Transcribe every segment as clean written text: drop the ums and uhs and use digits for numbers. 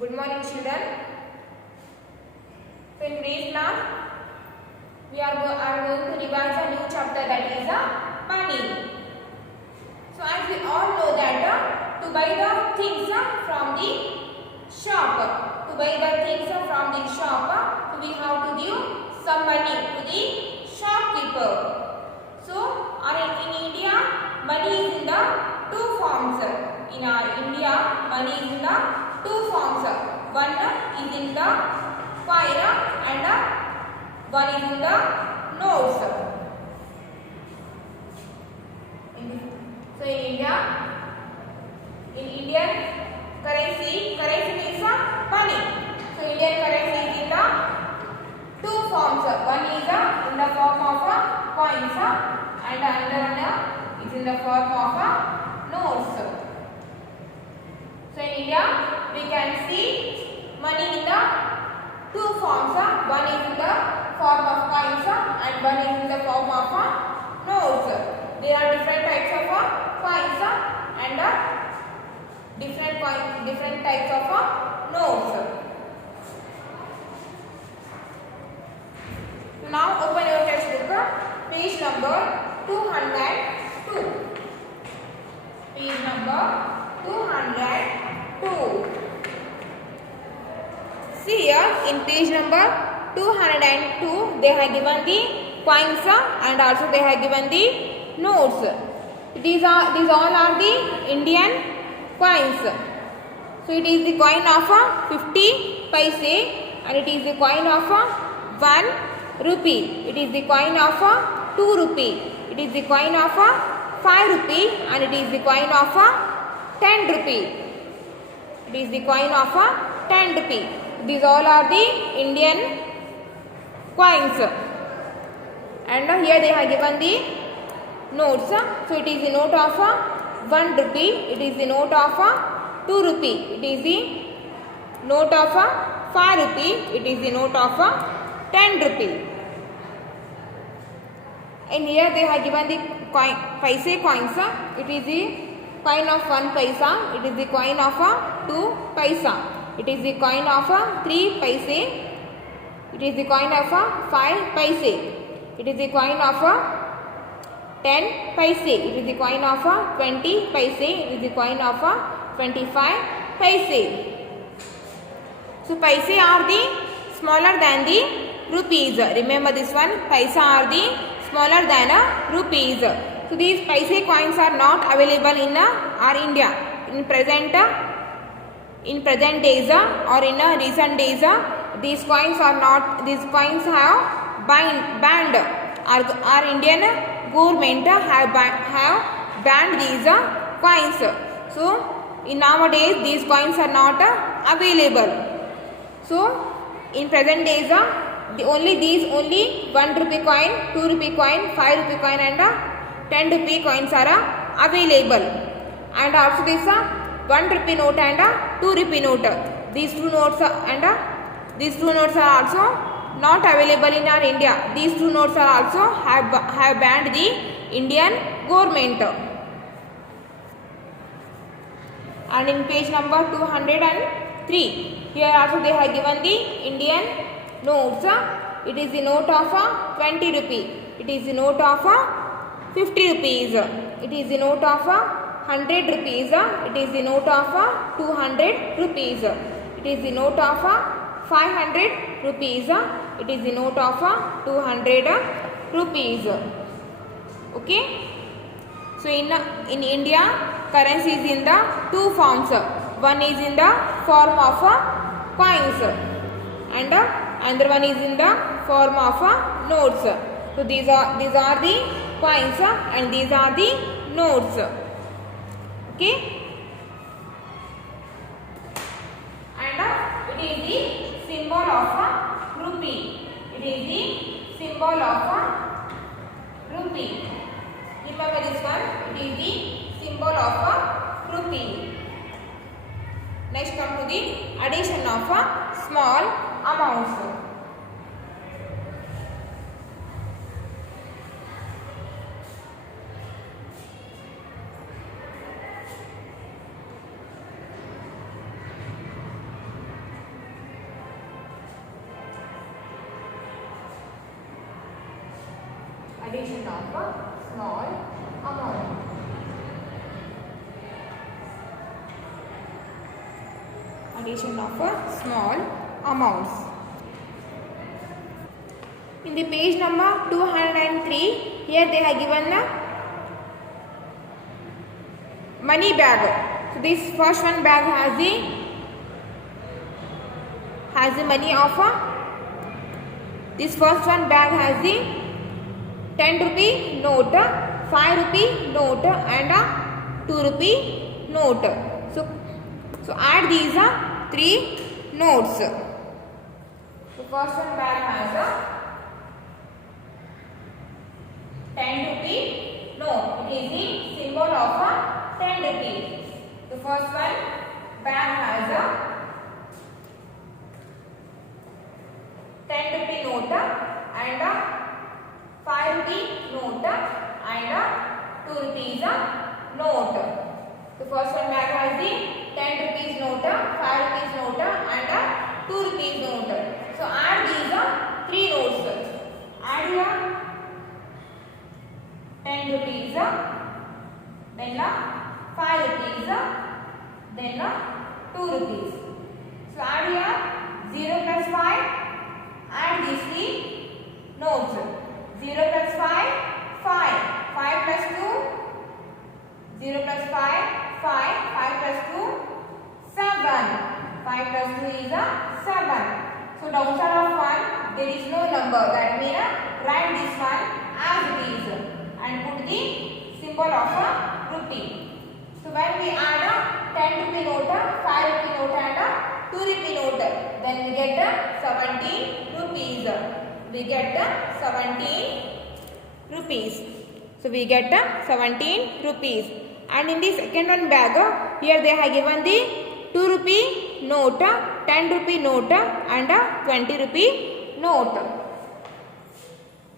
Good morning, children. So in today's class, we are going to revise a new chapter, that is money. So as we all know that to buy the things from the shop, so we have to give some money to the shopkeeper. So in India, money is in the two forms. In our India, money is in the two forms. One is in the coin and one is in the notes. So in Indian currency means money. So Indian currency is in the two forms. One is in the form of coins and another one is in the form of notes. So in India, we can see money in the two forms. One is in the form of coins and one is in the form of notes. There are different types of coins and different types of notes. Now open your textbook, page number 202. Page number 202. See here in page number 202, they have given the coins and also they have given the notes. These all are the Indian coins. So it is the coin of 50 paise and it is the coin of 1 rupee. It is the coin of 2 rupee. It is the coin of 5 rupee and it is the coin of 10 rupee. It is the coin of 10 rupee. These all are the Indian coins. And here they have given the notes. So it is the note of 1 rupee. It is the note of 2 rupee. It is the note of 5 rupee. It is the note of 10 rupee. And here they have given the paise coins. It is the coin of 1 paisa. It is the coin of 2 paisa. It is the coin of 3 paise. It is the coin of 5 paise. It is the coin of 10 paise. It is the coin of 20 paise. It is the coin of 25 paise. So paise are the smaller than the rupees. Remember this one. Paisa are the smaller than rupees. So these paise coins are not available in our India in present days or in recent days. These coins have banned. Our Indian government have banned these coins. So in nowadays these coins are not available. So in present days only 1 rupee coin, 2 rupee coin, 5 rupee coin and 10 rupee coins are available. And also this 1 rupee note and 2 rupee note. These two notes are also not available in our India. These two notes are also have banned the Indian government. And in page number 203, here also they have given the Indian notes. It is the note of 20 rupee. It is the note of 50 rupees. It is the note of 100 rupees. It is the note of 200 rupees. It is the note of 500 rupees. It is the note of 200 rupees. Okay. So in India, currency is in the two forms. One is in the form of coins and another one is in the form of notes. So these are the coins and these are the notes. Okay. And it is the symbol of rupee. It is the symbol of rupee. Remember this one. It is the symbol of rupee. Next come to the addition of small amounts. Addition of a small amount. Addition of a small amounts. In the page number 203, here they have given the money bag. So this first one bag has the money of this first one bag has the 10 rupee note, 5 rupee note and a 2 rupee note. So add these 3 notes. The first one bag has a 10 rupee note. It is the symbol of a 10 rupees. The first one bag has a 10 rupee note and a 5 rupee note and a 2 rupees note. The first one bag has the 10 rupees note, 5 rupees note and a 2 rupees note. So add these 3 notes. Add here 10 rupees, then 5 rupees, then 2 rupees. So add here 0 plus 5, add these 3 notes. 0 plus 5, 5, 5 plus 2, 0 plus 5, 5, 5 plus 2, 7, 5 plus 2 is 7. So downside of 1, there is no number. That means write this one as it is and put the symbol of a rupee. So when we add a 10 rupee note, 5 rupee note and a 2 rupee note, then we get 17 rupees. We get 17 rupees. So we get 17 rupees. And in the second one bag, here they have given the 2 rupee note, 10 rupee note and a 20 rupee note.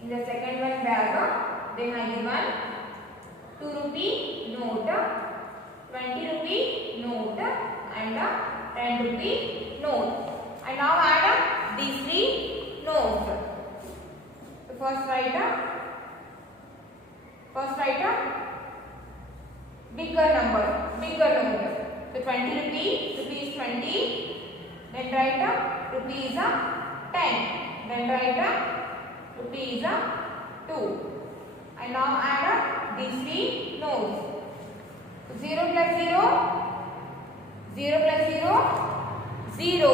In the second one bag, they have given 2 rupee note, 20 rupee note and a 10 rupee note. And now add these 3 notes. The first write bigger number. So 20 rupees 20. Then write rupees 10. Then write rupees 2. And now add these 3 notes. 0 plus 0, 0 plus 0, 0.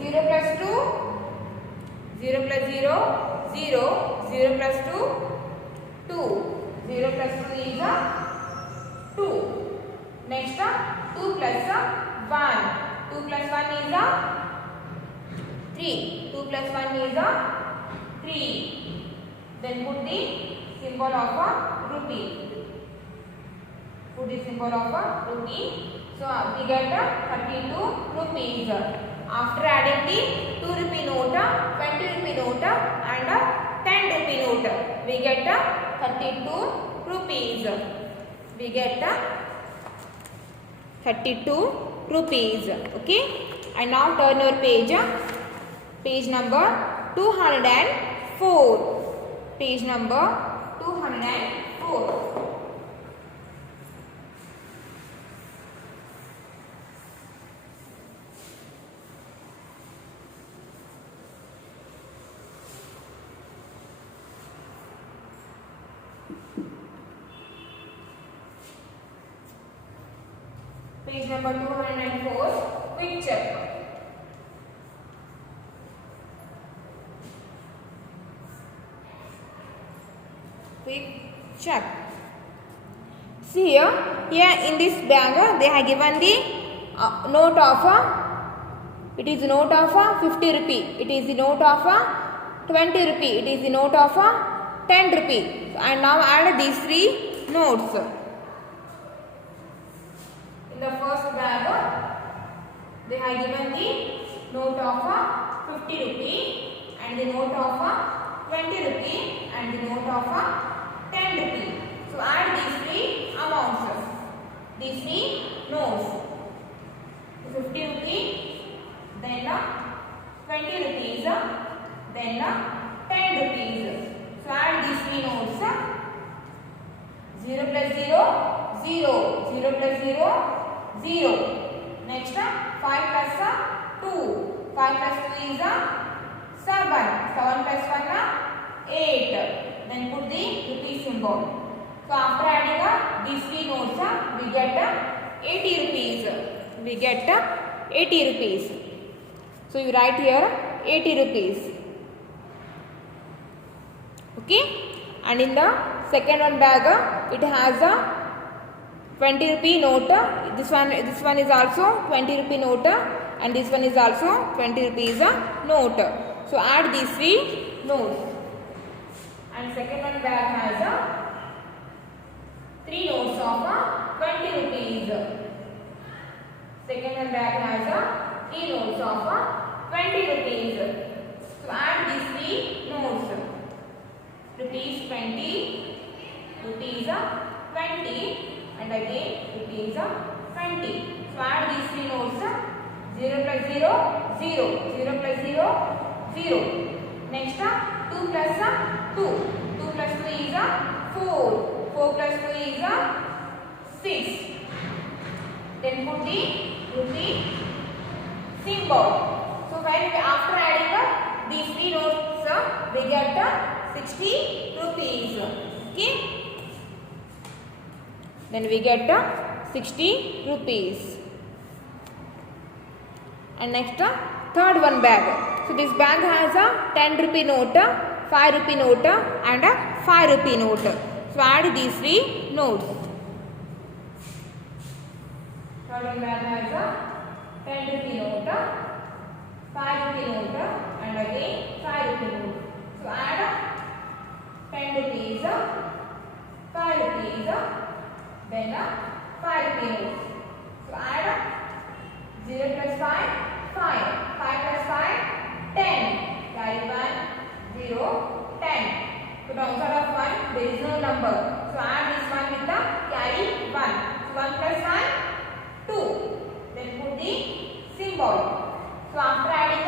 0 plus 2, 0 plus 0, 0. 0 plus 2, 2. 0 plus 2 is 2. Next 2 plus 1. 2 plus 1 is 3. 2 plus 1 is 3. Then put the symbol of a rupee. Put the symbol of a rupee. So we get 32 rupees. After adding the 2 rupee note, 20 rupee note and 10 rupee note, we get 32 rupees. We get 32 rupees. Okay. And now turn your page. Page number 204. Page number 204. Page number 204, quick check. Quick check. See here in this bag they have given the note of it is note of 50 rupee. It is the note of 20 rupee. It is the note of 10 rupee. And now add these 3 notes. In the first bag, they have given the note of 50 rupee and the note of 20 rupee and the note of 10 rupee. So add these 3 amounts, these 3 notes. 50 rupee, then 20 rupees, then 10 rupees. So add these 3 notes. 0. Next 5 plus 2. 5 plus 2 is 7. 7 plus 1 8. Then put the rupee symbol. So after adding these three notes, we get 80 rupees. We get 80 rupees. So you write here 80 rupees. Okay. And in the second one bag, it has a 20 rupee note. This one is also 20 rupee note, and this one is also 20 rupees note. So add these three notes. And second one bag has 3 notes of 20 rupees. Second one bag has 3 notes of 20 rupees. So add these 3 notes. Rupees 20, rupees 20, and again rupees 20. So add these 3 notes. 0 plus 0, 0. 0 plus 0, 0. Next 2 plus 2. 2 plus 2 is 4. 4 plus 2 is 6. Then put the rupee symbol. So when after adding these 3 notes, we get 60 rupees. Okay. Then we get 60 rupees. And next third one bag. So this bag has a 10 rupee note, 5 rupee note, and a 5 rupee note. So add these 3 notes. Third one bag has a 10 rupee note, 5 rupee note, and again 5 rupee note. So add 10 rupees, 5 rupees, then 5 rupee note. So add 0 plus 5, 5. 5 plus 5, 10. Carry 1, 0, 10. So downside of 1, there is no number. So add this one with the carry 1. So 1 plus 1, 2. Then put the symbol. So after adding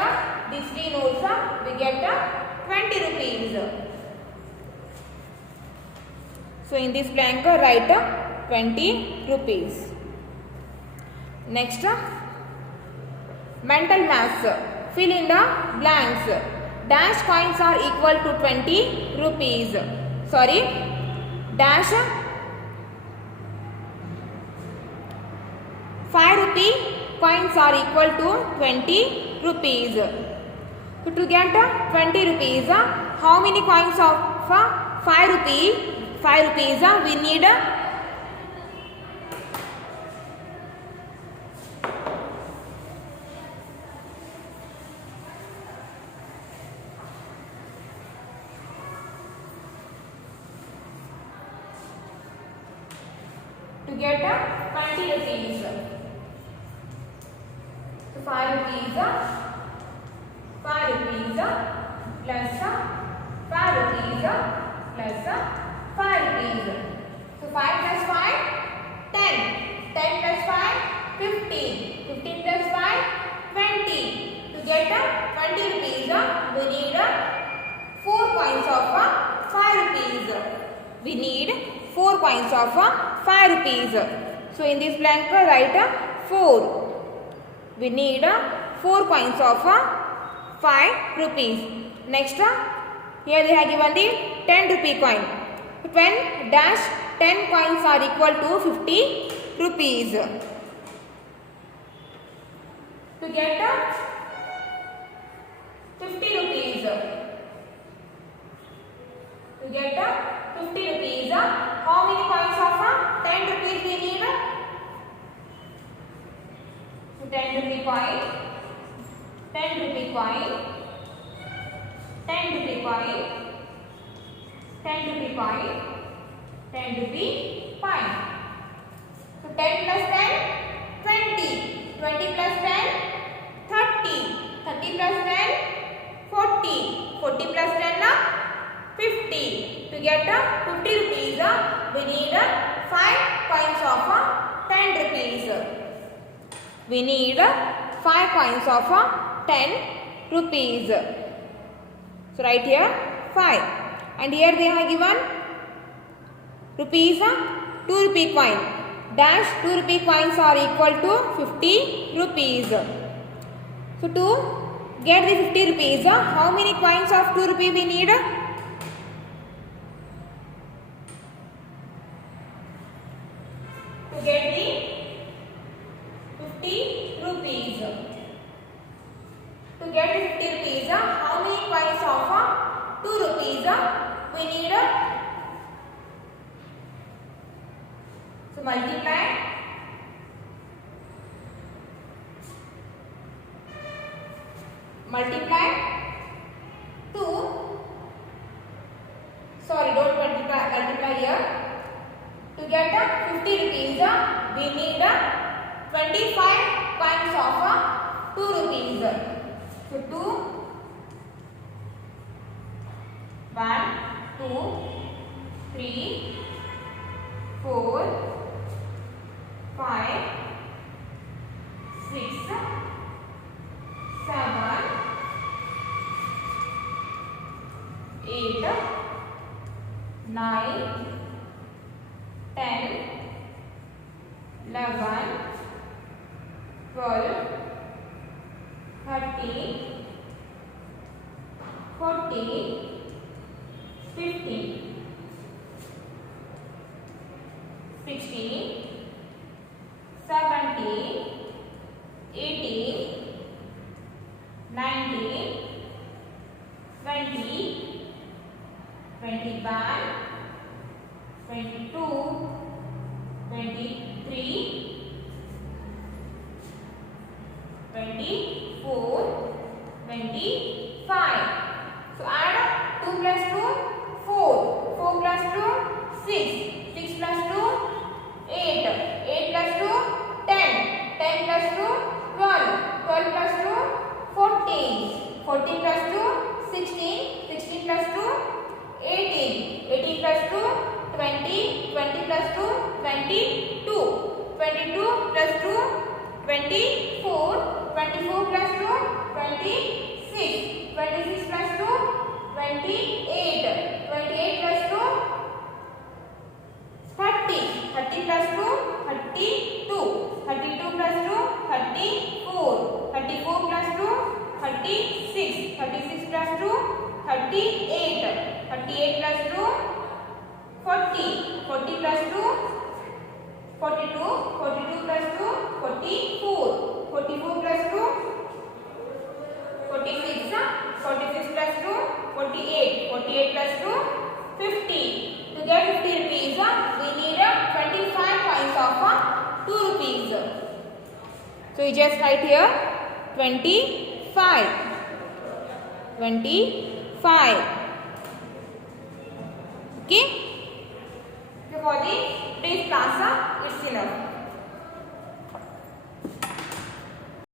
these 3 notes, we get 20 rupees. So in this blank, write 20 rupees. Next, mental maths. Fill in the blanks. Dash coins are equal to 20 rupees. Sorry. Dash 5 rupee coins are equal to 20 rupees. So to get 20 rupees, how many coins of 5 rupees we need? To get 20 rupees. So 5 rupees, 5 rupees plus 5 rupees plus 5 rupees. So 5 plus 5, 10. 10 plus 5, 15. 15 plus 5, 20. To get 20 rupees, we need 4 coins of 5 rupees. We need 4 coins of 5 rupees. So in this blank, write 4. We need 4 coins of 5 rupees. Next, here they have given the 10 rupee coin. When dash 10 coins are equal to 50 rupees. To get 50 rupees. To get 50 rupees, how many coins of 10 rupees we need? So 10 rupee coin, 10 rupee coin, 10 rupee coin, 10 rupee coin, 10 rupee coin. So 10 plus 10, 20. 20 plus 10, 30. 30 plus 10, 40. 40 plus 10, 50. To get 50 rupees, we need 5 coins of 10 rupees. We need 5 coins of 10 rupees. So write here 5. And here they have given rupees 2 rupee coin. dash 2 rupee coins are equal to 50 rupees. So to get the 50 rupees, how many coins of 2 rupee we need? To get the 50 rupees. To get the 50 rupees, how many coins of 2 rupees we need? So multiply 2. Sorry, don't multiply here. To get 50 rupees, we need 25 coins of 2 rupees. So 2, 1, 2, 3, 4, 5, 6, 7, 8, 9, 10, 11, 12, 13, 14, 15, 16, 17, 18, 19, 20, 21, 22, 23, 24, 25. So add 2 plus 2, 4, 4 plus 2, 6, 6 plus 2, 8, 8 plus 2, 10, 10 plus 2, 12, 12 plus 2, 14, 14 plus 2, 16, 16 plus 2, 18, 18 plus 2, 20, 20 plus 2, 22, 22 plus 2, 24, 24 plus 2, 26, 26 plus 2, 28, 28 plus 2, 30, 30 plus 2, 32, 32 plus 2, 34, 34 plus 2, 36, 36 plus 2, 38, 38 plus 2, 40, 40 plus 2, 42, 42 plus 2, 44, 44 plus 2, 46, 46 plus 2, 48, 48 plus 2, 50. To get 50 rupees, we need 25 coins of 2 rupees. So you just write here 25. 25. Okay? So for the today's class, it's enough.